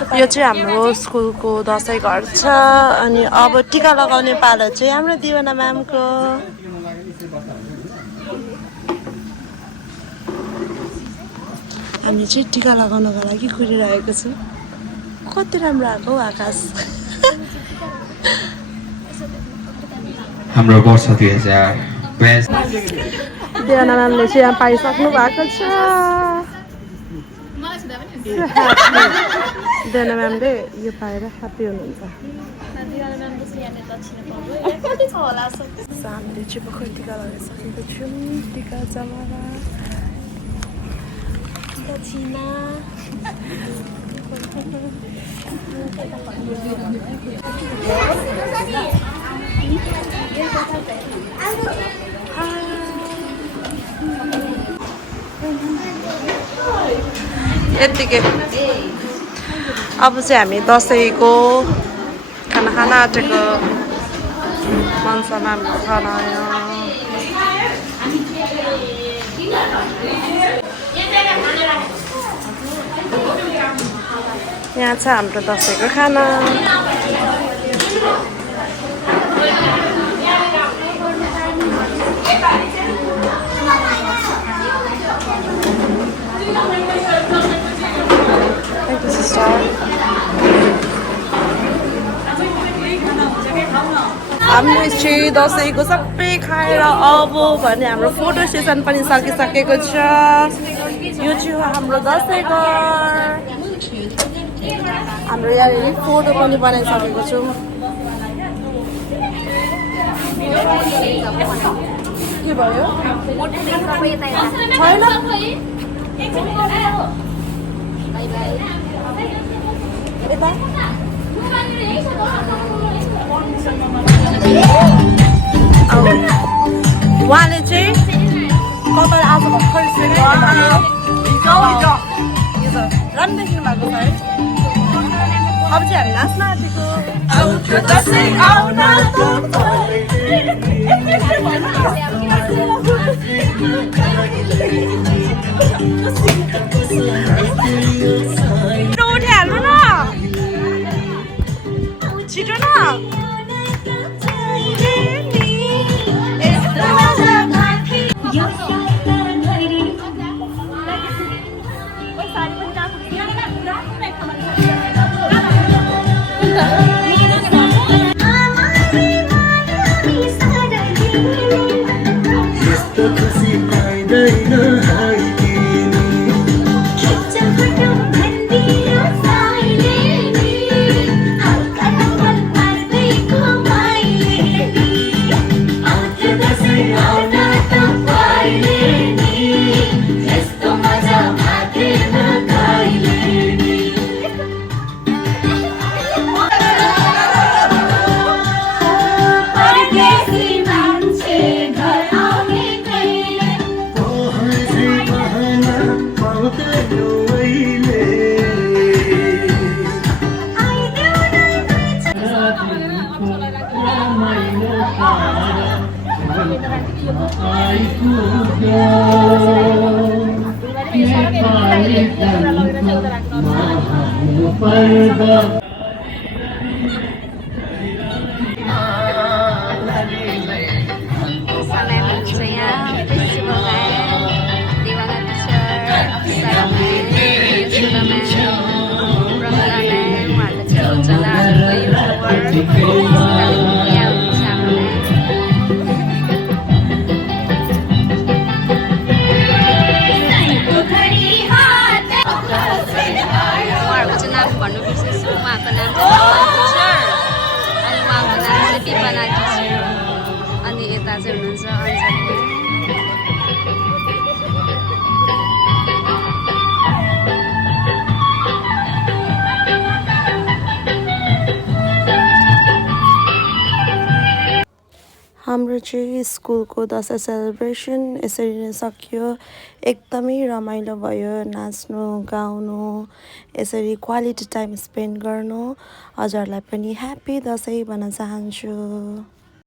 यो चाहिँ हाम्रो स्कुलको दसैँ घर छ अनि अब टिका लगाउने पालो चाहिँ हाम्रो दिवाना म्यामको। हामी चाहिँ टिका लगाउनको लागि कुरिरहेको छौँ। कति राम्रो आएको आकाश। हाम्रो वर्ष 2022 दिवाना म्यामले चाहिँ यहाँ पाइसक्नु भएको छ। दिवाना म्यामले यो पाएर ह्याप्पी हुनुहुन्छ। हामीले चाहिँ भर्खर टिका लगाइसकेको छौँ। टिका जमारा दक्षिणा यतिकै। अब चाहिँ हामी दसैँको खाना खान आँटेको। मन्सामा हाम्रो खाना आयो। यहाँ छ हाम्रो दसैँको खाना। हामीले चाहिँ दसैँको सबै खाएर अब भने हाम्रो फोटो सेसन पनि सकिसकेको छ। यो चाहिँ हो हाम्रो दसैँ घर। हाम्रो यहाँ फोटो पनि बनाइसकेको छौँ। के भयो उहाँले चाहिँ कपाल आज भर्खर राम देख्नु भएको छ है। अब चाहिँ हामी नाच्न आँटेको। उठिहाल्नु न छिटो न। अनि यता चाहिँ हुनुहुन्छ अन्जली। हाम्रो चाहिँ स्कुलको दसैँ सेलिब्रेसन यसरी नै सकियो। एकदमै रमाइलो भयो नाच्नु गाउनु, यसरी क्वालिटी टाइम स्पेन्ड गर्नु। हजुरहरूलाई पनि ह्याप्पी दसैँ भन्न चाहन्छु।